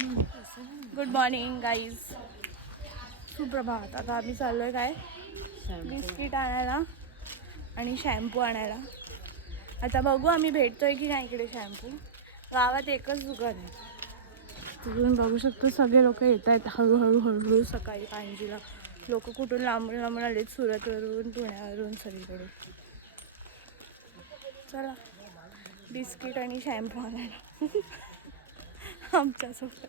Good morning guys, सुप्रभात. आता आम्ही चाललोय काय बिस्किट आणायला आणि शॅम्पू आणायला. आता बघू आम्ही भेटतोय की नाही. इकडे शॅम्पू गावात एकच दुकान आहे. तिकडून बघू शकतो सगळे लोक येत आहेत हळूहळू सकाळी पांजीला. लोक कुठून लांबून लांबून आलेत, सुरतवरून, पुण्यावरून, सगळीकडे. चला बिस्किट आणि शॅम्पू आणायला आमच्यासोबत.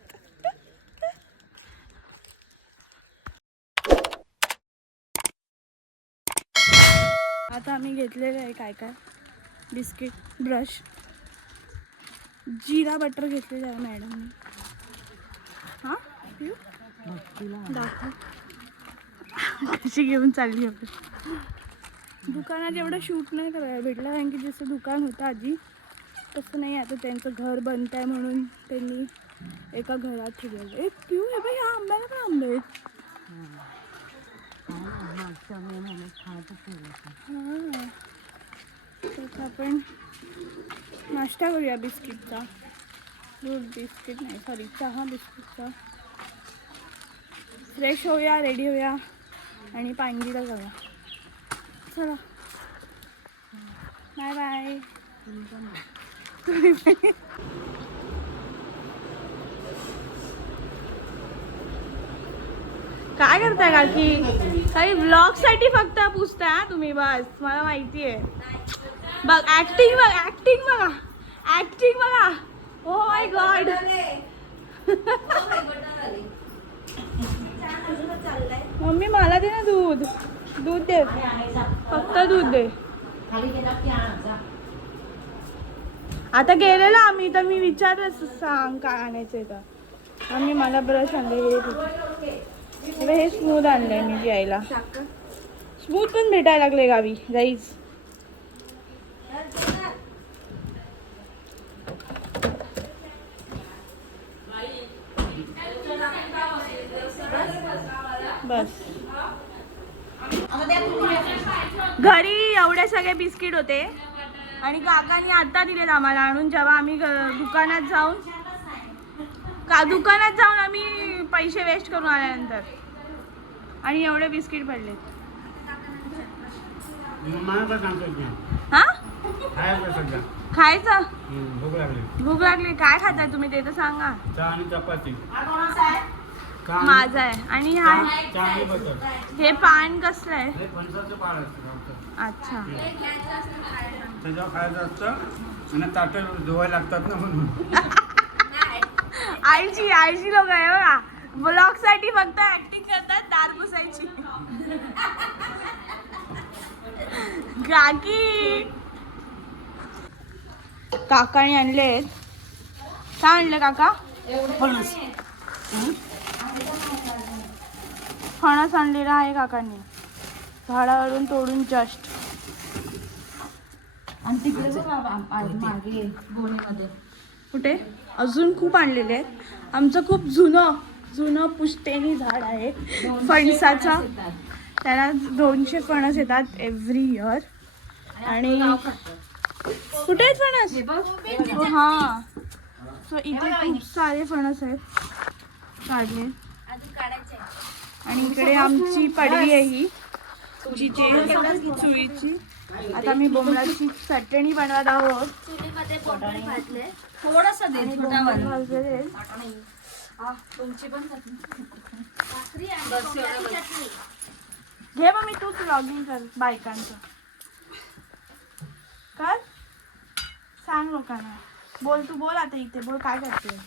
आता आम्ही घेतलेलं आहे काय काय बिस्किट, ब्रश, जिरा बटर घेतलेलं आहे मॅडमने. हां पिऊ दाखव कशी घेऊन चालली आपण. दुकानात एवढं शूट नाही करायला भेटलं, कारण की जसं दुकान होतं आधी तसं नाही. आता त्यांचं घर बनत आहे म्हणून त्यांनी एका घरात ठेवलेलं. एक पिऊ हे बाई, ह्या आंब्याला पण आंबे आहेत. हां तर आपण नाश्ता करूया बिस्किटचा. दूध बिस्किट नाही, सॉरी चहा बिस्किटचा. फ्रेश होऊया, रेडी होऊया आणि पांजीला जाऊया. चला बाय बाय. काय करताय काकी? काही ब्लॉग साठी फक्त पुसताय हा तुम्ही, बस मला माहिती आहे. बघ ऍक्टिंग बघ, ऍक्टिंग बघा, ऍक्टिंग बघा. ओ माय गॉड. मम्मी मला दे ना दूध. दूध दे, फक्त दूध दे. आता गेलेलो आम्ही तर मी विचारलं सांग काय आणायचंय तर. आम्ही मला ब्रश आणले, हे स्मूथ आणलंय मी प्यायला. स्मूथ पण भेटायला लागले गावी गाईज. बस घरी एवढे सगळे बिस्किट होते आणि काकांनी आता दिलेत आम्हाला आणून. जेव्हा आम्ही दुकानात जाऊन आम्ही पैसे वेस्ट करून आल्यानंतर, आणि एवढे बिस्किट पडले. हा खायचं, भूक लागली. काय खाताय तुम्ही ते तर सांगा. चपाती माझं आहे. आणि हा हे पान कसलं आहे? अच्छा त्याच्यावर खायचं असतं आणि ताटं धुवायला लागतात ना म्हणून. आईची लोक आहे बघा, ब्लॉग साठी फक्त ऍक्टिंग करतात, दार पुसायची. काकी काकाने आणले. काय आणले काका? फणस आणलेला आहे काकांनी झाडावरून तोडून जस्ट. आणि तिकडे मागे गोणीमध्ये कुठे अजून खूप आणलेले आहेत. आमचं खूप जुनं पुश्तैनी झाड आहे फणसाचा. त्याला 200 फणस येतात एव्हरी इयर. आणि कुठे आहेत फणस? हा सो इथे खूप सारे फणस आहेत काढले. आणि इकडे आमची पडवी आहे ही चुळीची. आता मी बोंबलाची चटणी बनवत आहोत. चुलीमध्ये बोंबील भाजले. थोडस दे, तुमची पण चटणी घे मग. मी तूच लॉगिंग कर बायकांचं कर, सांग लोकांना. बोल, तू बोल आता. इथे बोल काय करते.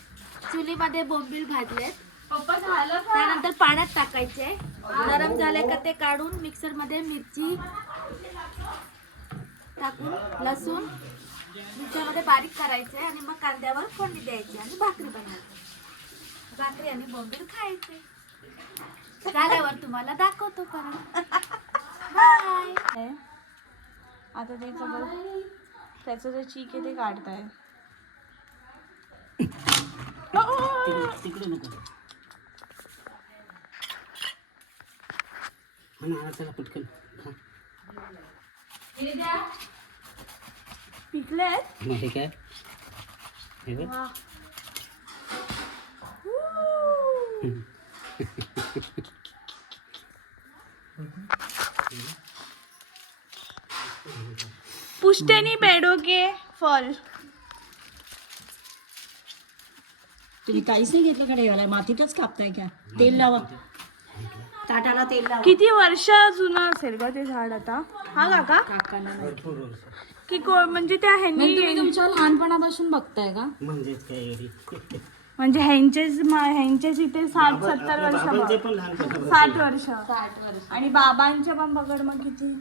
चुलीमध्ये बोंबील भाजले, त्यानंतर पाण्यात टाकायचे. नरम झाले का ते काढून मिक्सर मध्ये मिरची टाकून लसूण मिक्सरमध्ये बारीक करायचे आणि मग कांद्यावर फोडणी द्यायची आणि भाकरी बनवायची. भाकरी आणि बोंबील खायचे. झाल्यावर तुम्हाला दाखवतो परत. बाय. आता त्याचं जे चीक आहे ते काढताय. तिकडे नको त्याला पटकन पिकले. हे काय हे बघ. पुश्तैनी पेड़ों के फल. तुम्ही काहीच नाही घेतलं का देवाला? मातीतच कापताय का? तेल लावा, ताटाला तेल लावा. किती वर्ष जुनं असेल ग ते झाड आता? हा काका काकांना नाही. भरपूर वर्ष. की म्हणजे त्या तुम्ही ह्यांनी तुमच्या लहानपणापासून बघताय का? म्हणजेच काय एवढी. म्हणजे ह्यांचेच इथे 60-70 वर्ष बाबांचे बघ. पण लहानपणापासून. 60 वर्ष 60 वर्ष. आणि बाबांचे पण पकड मग किती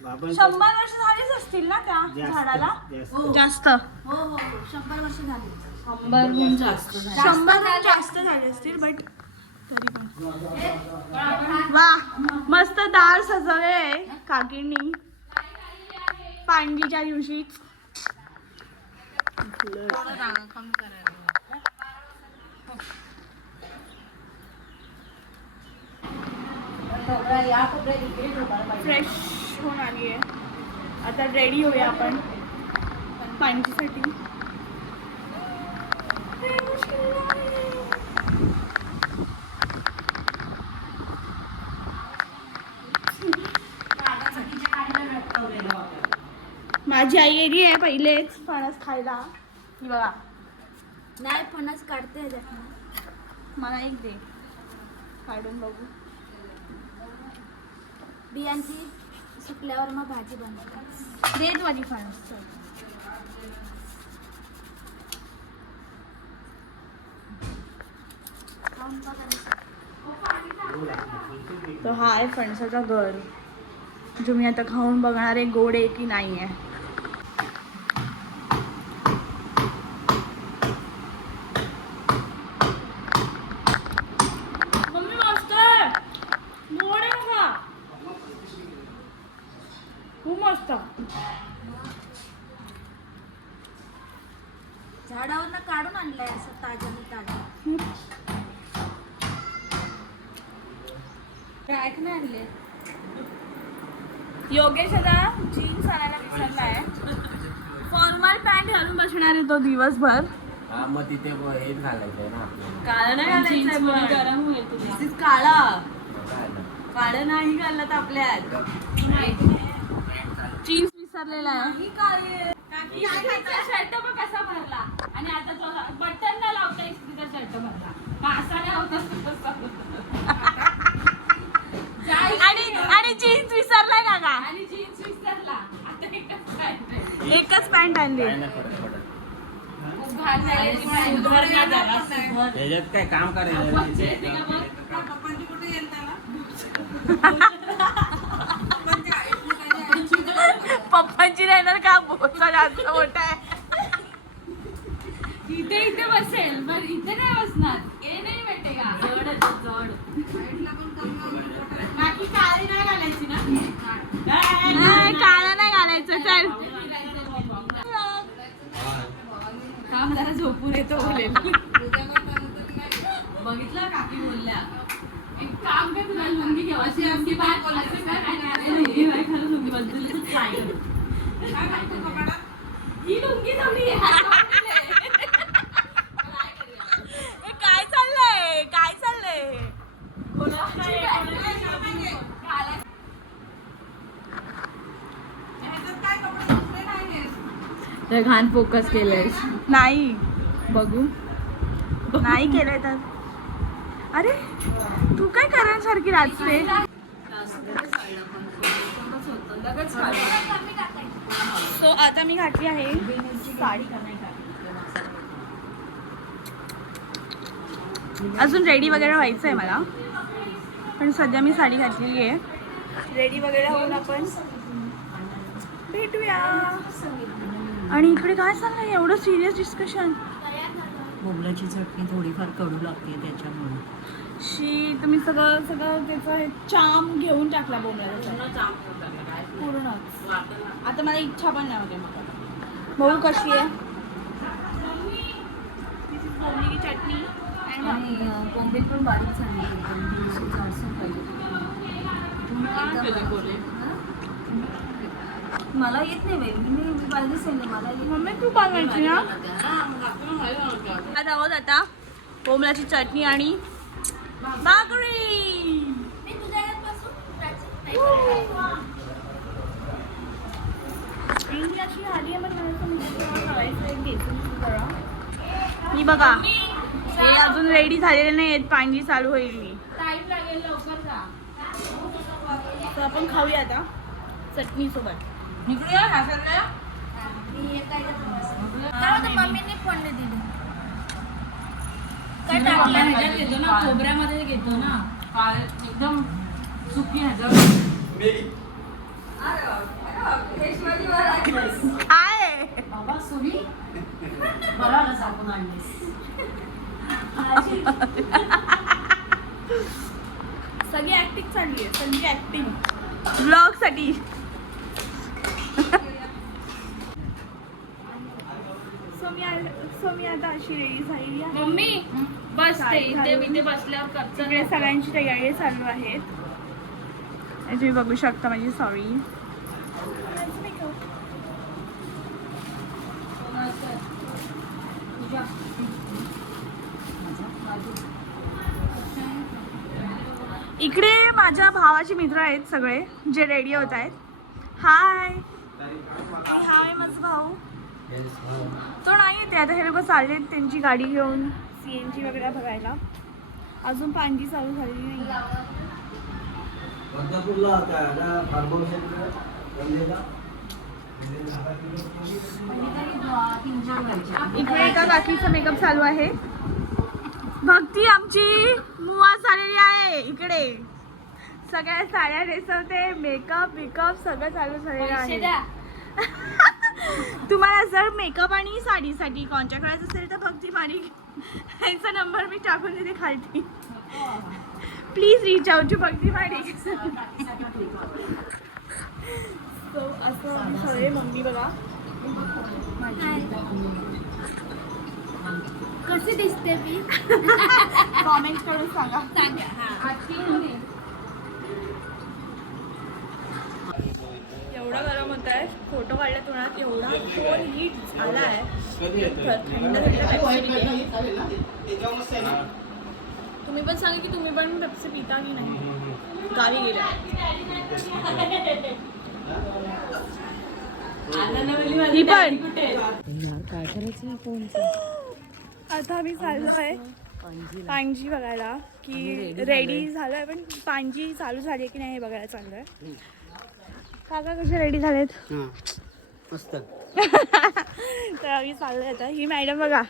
बाबांचे 100 वर्ष झालीच असतील ना त्या जास्त, झाडाला. जास्त. जास्त हो हो हो 100 वर्ष झाली. 100 जास्त झालं. 100 जास्त झाले असतील बट तरी पण. वा मस्त दार सजवले आहे काकींनी पांडीच्या दिवशी. फ्रेश होऊन आली आहे. आता रेडी होऊया आपण पांडीसाठी. माझी आई गेली आहे पहिलेच फणस खायला. ही बघा नाही फणस काढते ह्याच्यातनं. मला एक दे काढून बघू. बियांची सुकल्यावर मग भाजी बनवते. देत माझी फणस. तो हा आहे फणसाचा घर जो मी आता खाऊन बघणार आहे गोड आहे की नाही आहे. मम्मी मस्त आहे. गोड आहे का? खूप मस्त. झाडावरनं काढून आणलंय असं ताज्याने ताजं. काय नाही आणले. योगेश आता जीन्स आणायला विसरलाय. फॉर्मल पॅन्ट घालून बसणार आहे तो दिवसभर. हा मग तिथे हेच घालायचंय ना आपल्याला. काळं नाही घालायचंय. गरम होईल तुला. काळा काय ना. काळं नाही घालत आपल्यात. जीन्स विसरलेला आहे. शर्ट बघ कसा भरला आणि आता तो बटन न लावता इस्त्रीचा शर्ट भरला. मग असा नाही होता. आणि जीन्स विसरलाय का का? आणि जीन्स विसरला. आता एकच पॅन्ट. एकच पॅन्ट आणली. काय नाही फरक पडत. खूप घाण झाली. सुधारणा झाला, सुधारणा. ह्याच्यात काय काम करायचं येते का बघ? पप्पांची राहणार का? बोचा जास्त मोठा आहे. इथे बसेल पण इथे नाही बसणार. हे नाही भेटे का जड. बाकी काळी नाही घालायची ना. नाही काळा नाही घालायचं. चल काम जरा झोपून येतो बोलेल. बघितलं काकी बोलल्या एक काम कर तुला लुंगी घेऊ अशी लुंगी बाहेर बोलायचं काय लुंगी बाहेर खरं लुंगी बदलली ही लुंगी जमली काय चाललंय? काय चाललंय? घाण फोकस केलंय. नाही बघू नाही केलंय तर. अरे तू काय करण्यासारखी राहते? सो आता मी घातली आहे साडी. अजून रेडी वगैरे व्हायचं आहे मला पण सध्या मी साडी घातलेली आहे. रेडी वगैरे होऊन आपण भेटूया. आणि इकडे काय चाललंय एवढं सिरियस डिस्कशन? बोबल्याची चटणी थोडीफार कडू लागते त्याच्यामुळे. शी तुम्ही सगळं त्याचं हे चाम घेऊन टाकला बोंबल्याचा पूर्णच. आता मला इच्छा पण नाही होते. बघू कशी आहे बोंबलीची चटणी. कोंबडी पण बारीक झाली. मला येत नाही बाई. मी पाहिजे सांगितलं मला येत. मम्मी तू बनवायची ना. आज आहोत आता बोंबल्याची चटणी आणि भाकरी. मी तुझ्या यात बसू प्राची? नाही बरं. इंडी अशी आली आहे, पण मला असं म्हणजे करायचं आहे, घ्यायचं जरा. मी बघा हे अजून रेडी झालेले नाही आहेत. पाणी चालू होईल मी. टाइम लागेल, लवकर जा. तर आपण खाऊया आता चटणी सोबत. इकडे या, ह्या side ला या. मी एक काय होतं मम्मीने फोडणी दिली. काय आपण टाकलं? ह्याच्यात घेतो ना, खोबऱ्यामध्ये घेतो ना, काय एकदम सुकी ह्याच्यावर. आहे बाबा सुरी बरं आलं साबण आणलीस. सगळी ऍक्टिंग चालली आहे, सगळी ऍक्टिंग ब्लॉग साठी. सो मी आता अशी रेडी झालेली आहे. मम्मी बस ते काय इथे झालं? इथे बसल्यावर करतो. सगळे सगळ्यांची तयारी चालू आहेत. हे तुम्ही बघू शकता माझी सॉरी. इकडे माझ्या भावाचे मित्र आहेत सगळे जे रेडी होत आहेत. हाय हाय माझा भाऊ. तो नाही येते आता. हे लोक चाललेत त्यांची गाडी घेऊन CNG वगैरे बघायला. अजून पांडी चालू झालेली नाही. इकडे एका काकीचा मेकअप चालू आहे. भक्ती आमची मुवा झालेली आहे. इकडे सगळ्या साड्या नेसवते, मेकअप सगळं चालू झालेलं पैसे आहे. द्या. तुम्हाला जर मेकअप आणि साडीसाठी कॉन्टॅक्ट करायचं असेल तर भक्ती मारी यांचा नंबर मी टाकून देते खालती. Please reach out to Bhakti Mari. So असं आम्ही सगळे मम्मी बघा. कशी दिसते मी? कॉमेंट करून सांगा. सांगा. हा. एवढा गरम होत आहे. फोटो काढल्या तोंडात एवढा फोन हीट झाला आहे. थंड तुम्ही पण सांगा की तुम्ही पण पेप्सी पिता की नाही गावी गेल्या. ही पण आता आम्ही चाललो आहे पांजी बघायला की रेडी झालो आहे. पण पांजी चालू झाली आहे की नाही हे बघायला चाललो आहे. काका कसे रेडी झालेत? मस्त. तर आम्ही चाललोय आता. ही मॅडम बघा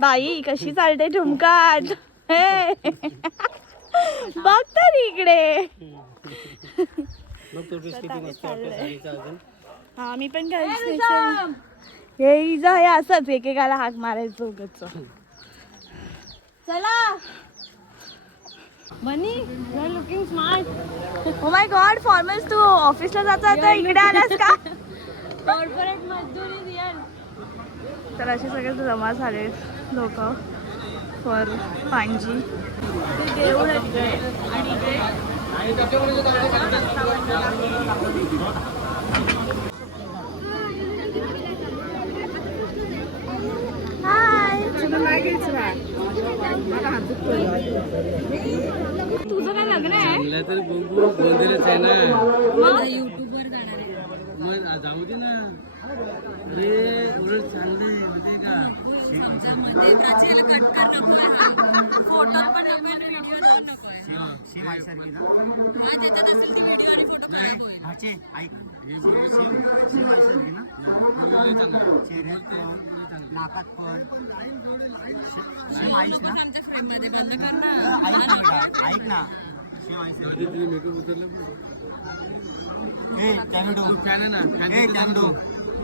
बाई कशी चालते ठुमकात. हे बघ तर इकडे. हा मी पण हे इजा हे असंच एकेकाला हाक मारायचं उगाच. चला Mani you are looking smart. Oh my god formals. तू ऑफिसला जाता तर इकडे आलास का? कॉर्पोरेट मजदूरी यार. तर असे सगळे जमा झाले लोक फॉर पांजी. ते देऊळ आहे तिकडे आणि हाय. तुझं काय लग्न आहे? तर गोंधळच आहे ना. युट्यूबवर जाणार आहे. मग जाऊ दे ना. अरे उलट चांगलंय माहितीये का. फोटो पण नको आणि व्हिडिओ नको. नाकात पण सेम आईस ना. ऐक ना मेकअप उतरलं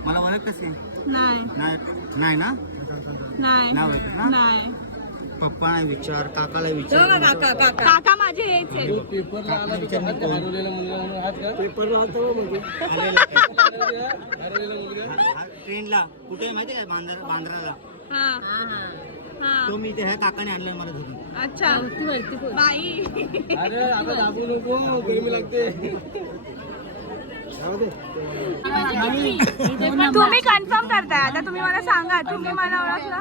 मला ओळख कसे नाही नाही ना. नाही नाही ओळखत ना. नाही. पप्पा नाही विचार, काकाला विचार. काका माझे हेच आहे. पेपरला आला विचार मी कोण? हरवलेला मुलगा म्हणून हात का पेपरला आलता म्हणजे हरवलेला मुलगा. ट्रेनला कुठे माहिती आहे बांद्राला. हा हा. तो मी ते ह्या काकाने आणलं मला धरून. अच्छा बाई. अरे आता दाबू नको गरमी लागते. तुम्ही कन्फर्म करताय आता. तुम्ही मला सांगा तुम्ही मला ओळखला.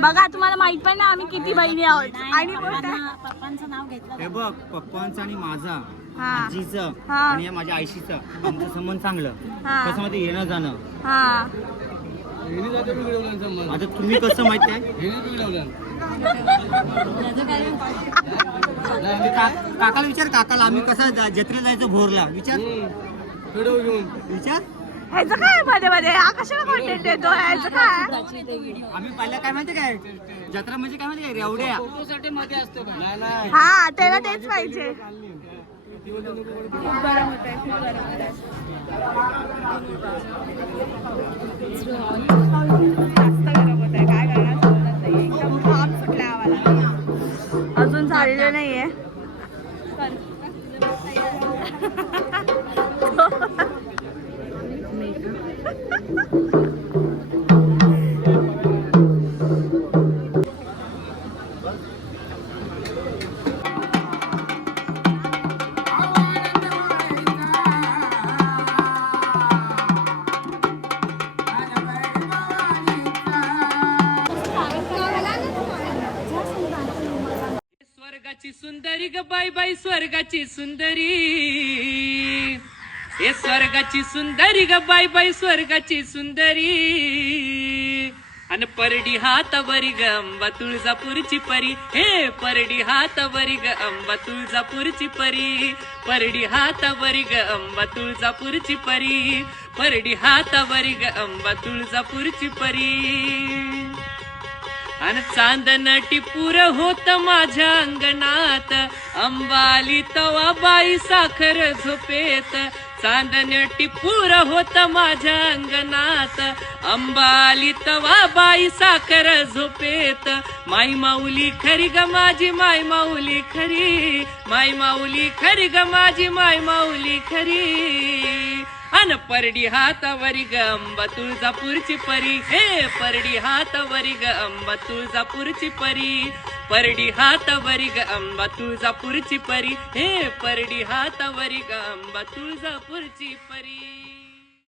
बघा तुम्हाला माहित पण ना आम्ही किती बहिणी आहोत आणि बोलताय. हे बघ पप्पांचं आणि माझा हा आजीचं हा. आणि या माझ्या आईशीचं आमचं संबंध चांगलं हा. कसं मध्ये येणं जाणं. हा आता तुम्ही कसं माहिती आहे काकाला विचार काकाला आम्ही कसं जत्रेला जायचं भोरला विचार विचार ह्याचं काय मध्ये मध्ये हा कशाला कॉन्टेंट देतो ह्याचं काय. आम्ही पहिल्या काय माहिती काय जत्रा म्हणजे काय माहिती काय रेवड्या हा त्याला तेच पाहिजे. खूप गरम होत आहे खूप गरम होत आहे. जास्त गरम होत आहे काय करणार समजत नाही. एकदम घाम सुटलाय आम्हाला. अजून झालेलं नाहीये. स्वर्गाची सुंदरी ग बाई बाई स्वर्गाची सुंदरी हे स्वर्गाची सुंदरी ग बाई बाई स्वर्गाची सुंदरी अन परडी हातावरी ग अंबा तुळजापूरची परी हे परडी हातावरी ग अंबा तुळजापूरची परी परडी हातावरी ग अंबा तुळजापूरची परी परडी हातावरी ग अंबा तुळजापूरची परी अन चांदन टिपूर होत माझ्या अंगणात अंबाली तवा बाई साखर झोपेत चांदन टिपूर होत माझ्या अंगणात अंबाली तवा बाई साखर झोपेत माई माऊली खरी ग माझी माई माऊली खरी माई माऊली खरी ग माझी माई माऊली खरी अन परडी हातावरी ग अंबा तुळजापूरची परी हे परडी हातावरी ग अंबा तुळजापूरची परी परडी हातावरी ग अंबा तुळजापूरची परी हे परडी हातावरी ग अंबा तुळजापूरची परी.